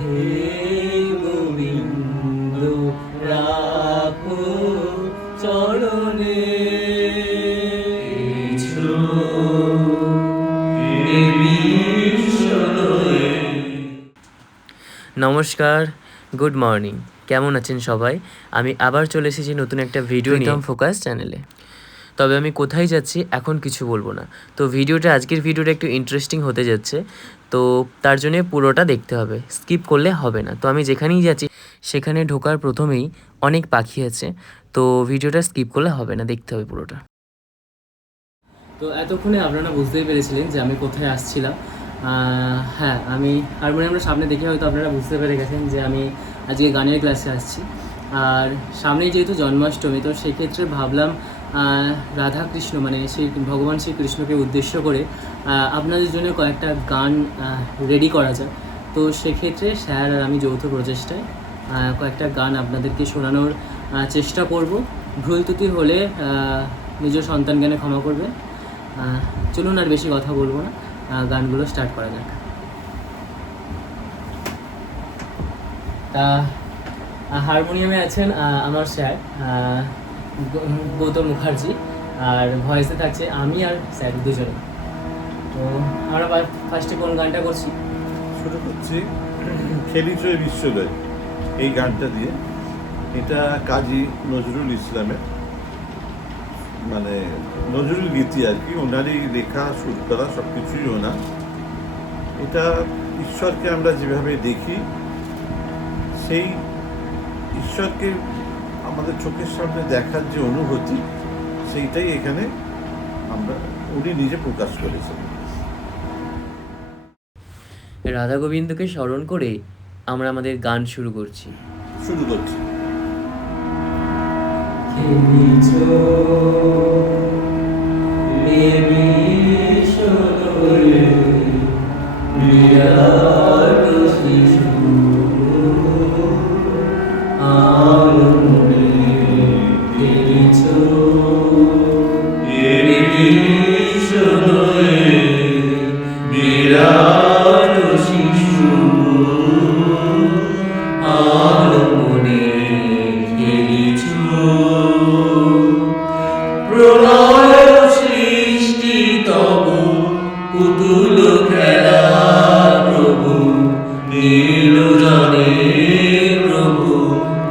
হে গোবিন্দ রাখো চরণে। নমস্কার, গুড মর্নিং। কেমন আছেন সবাই? আমি আবার চলে এসেছি নতুন একটা ভিডিও নিয়ে ফোকাস চ্যানেলে। তবে আমি কোথায় যাচ্ছি এখন কিছু বলবো না। তো আজকের ভিডিওটা একটু ইন্টারেস্টিং হতে যাচ্ছে, তো তার জন্য পুরোটা দেখতে হবে, স্কিপ করলে হবে না। তো আমি যেখানেই যাচ্ছি সেখানে ঢোকার প্রথমেই অনেক পাখি আছে, তো ভিডিওটা স্কিপ করলে হবে না, দেখতে হবে পুরোটা। তো এতক্ষণে আপনারা বুঝতেই পেরেছিলেন যে আমি কোথায় আসছিলাম। হ্যাঁ, আমি হারমোনিয়ামটা সামনে দেখে হয়তো আপনারা বুঝতে পেরে গেছেন যে আমি আজকে গানের ক্লাসে আসছি। আর সামনেই যেহেতু জন্মাষ্টমী, তো সেক্ষেত্রে ভাবলাম রাধাকৃষ্ণ মানে ভগবান শ্রীকৃষ্ণকে উদ্দেশ্য করে আপনাদের জন্য কয়েকটা গান রেডি করা যায়। তো সেক্ষেত্রে স্যার আর আমি যৌথ প্রচেষ্টায় কয়েকটা গান আপনাদেরকে শোনানোর চেষ্টা করব। ভুল ত্রুটি হলে নিজ সন্তান জ্ঞানে ক্ষমা করবে। চলুন আর বেশি কথা বলবো না, গানগুলো স্টার্ট করা যাক। তা হারমোনিয়ামে আছেন আমার স্যার গৌতম মুখার্জি, আর ভয়েসে থাকছে আমি আর স্যার দুজনে। তো আমরা ফার্স্টে কোন গানটা করছি? শুরু করছি খেলিছয় বিশ্বলয়, এই গানটা দিয়ে। এটা কাজী নজরুল ইসলামের, মানে নজরুল গীতি আর কি, ওনারই লেখা সুর করা, সব কিছুই ওনার। এটা ঈশ্বরকে আমরা যেভাবে দেখি, সেই ঈশ্বরকে আমাদের চোখের সামনে দেখার যে অনুভূতি, সেইটাই এখানে উনি নিজে প্রকাশ করেছেন। রাধা গোবিন্দকে স্মরণ করে আমরা আমাদের গান শুরু করছি। পুতুল খেলা প্রভু নীল জনে, প্রভু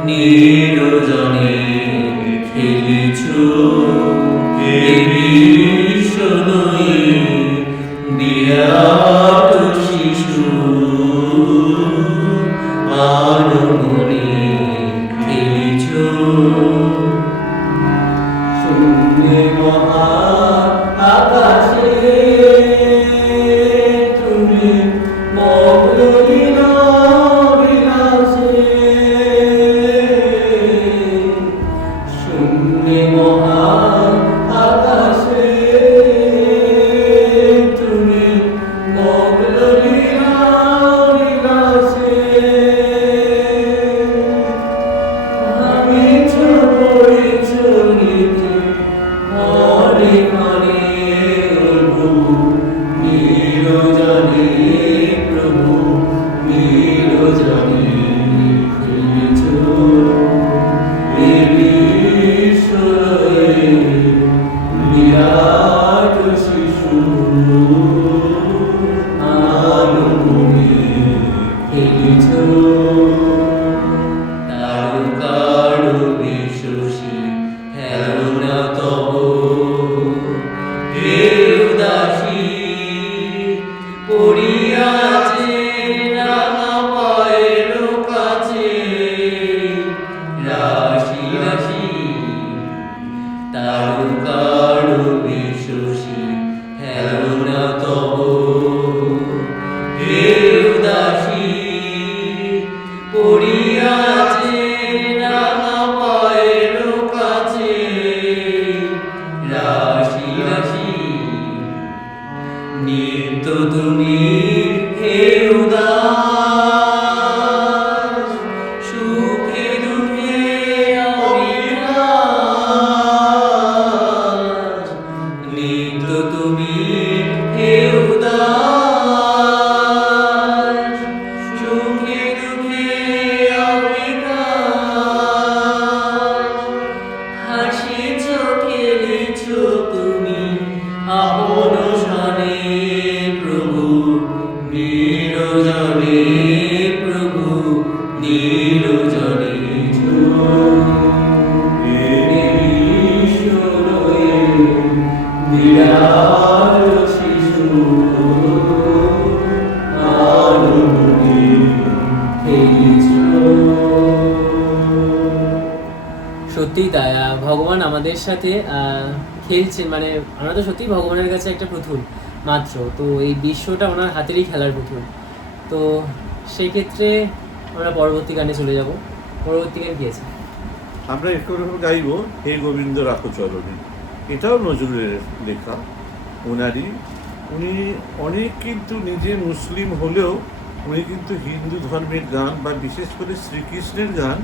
নীল নিরজনে প্রভু নিরজনে বিরাট শিশু আলোকে সত্যিই তাই ভগবান আমাদের সাথে খেলছেন, মানে আমরা তো সত্যিই ভগবানের কাছে একটা পুতুল মাত্র, তো এই বিশ্বটা ওনার হাতেরই খেলার পুতুল। তো সেই ক্ষেত্রে আমরা পরবর্তী গানে চলে যাব। পরবর্তী গান কি আছে? আমরা একটু গাইব হে গোবিন্দ রাখো চরণে। এটাও নজরুলের লেখা, ওনারই। উনি অনেক কিন্তু নিজে মুসলিম হলেও উনি কিন্তু হিন্দু ধর্মের গান বা বিশেষ করে শ্রীকৃষ্ণের গান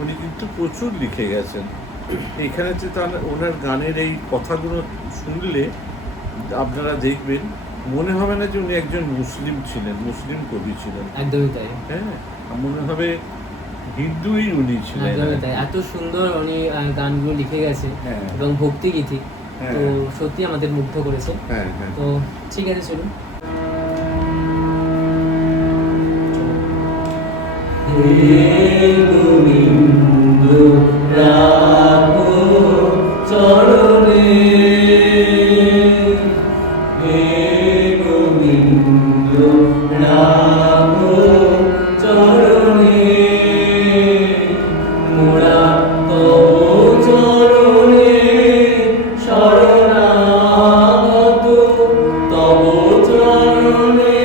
উনি কিন্তু প্রচুর লিখে গেছেন। এখানে যে তার ওনার গানের এই কথাগুলো শুনলে আপনারা দেখবেন মনে হবে না যে উনি একজন মুসলিম ছিলেন, মুসলিম কবি ছিলেন। একদমই তাই। হ্যাঁ, মনে হবে হিন্দুই উনি ছিলেন। একদমই তাই, এত সুন্দর উনি গানগুলো লিখে গেছে এবং ভক্তি গীতি, তো সত্যি আমাদের মুগ্ধ করেছে। তো ঠিক আছে, চলুন। হে গোবিন্দ রাখো চরণে, হে গোবিন্দ রাখো চরণে, মোরা তব চরণে শরণাগত, তব চরণে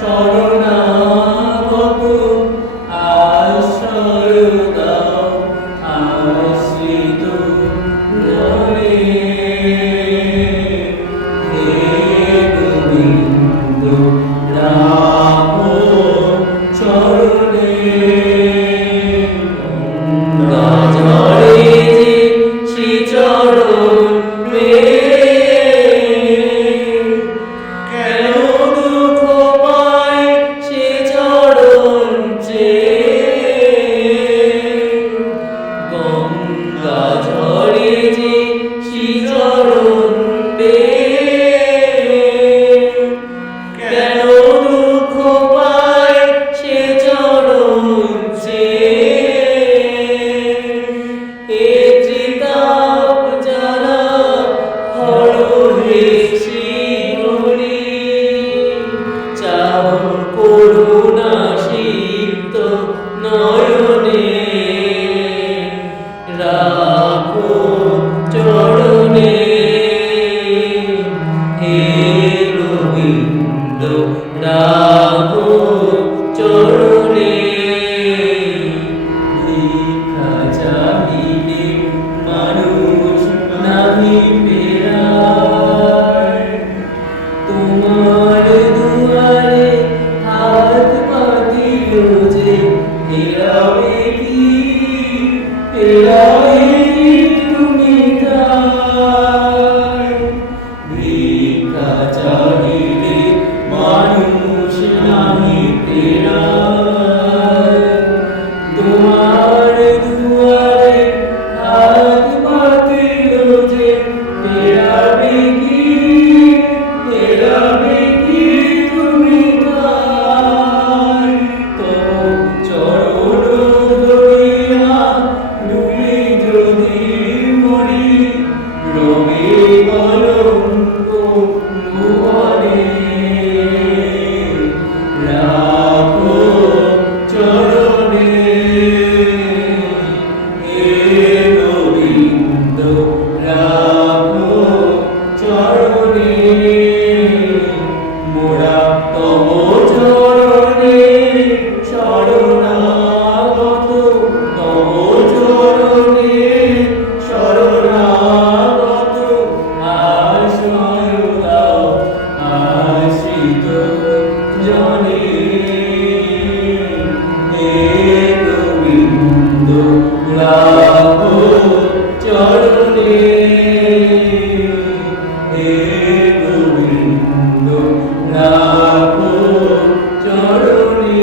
শরণাগত, আশ্রয় দাও আশ্রিত জনে, হে গোবিন্দ রাখো চরণে, গজরে যে শ্রীচরণ কেন দুঃখ পায় সে চরণ গঙ্গা ঝরে যে শ্রীচরণ কেন দুঃখ পায় সে চরণ এ চিতাপ জ্বালা হরে শ্রীহরি, চাহ করুণা সিক্ত নয়নে, রাখো চরণে, হে গোবিন্দ রাখো চরণে, ভিক্ষা চাহিলে মানুষ নাহি ফেরায়, তোমার দুয়ারে হাত পাতিল যে ফেরাবে কি, ফেরাবে কি তুমি তাই, ভিক্ষা চাহিলে মানুষ নাহি ফেরায়, তোমার দুয়ারে হাত পাতিল যে ফেরাবে কি, ফেরাবে কি তুমি তাই, তো চরণ ধরিয়া ডুবি যদি মরি, রবে কলঙ্ক ভুবনে, রাখো চরণে, হে গোবিন্দ রাখো চরণে, মোরা তব চরণে শরণাগত, তব চরণে শরণাগত, আশ্রয় দাও আশ্রিত জনে, হে গোবিন্দ রাখো চরণে, হে গোবিন্দ রাখো চরণে।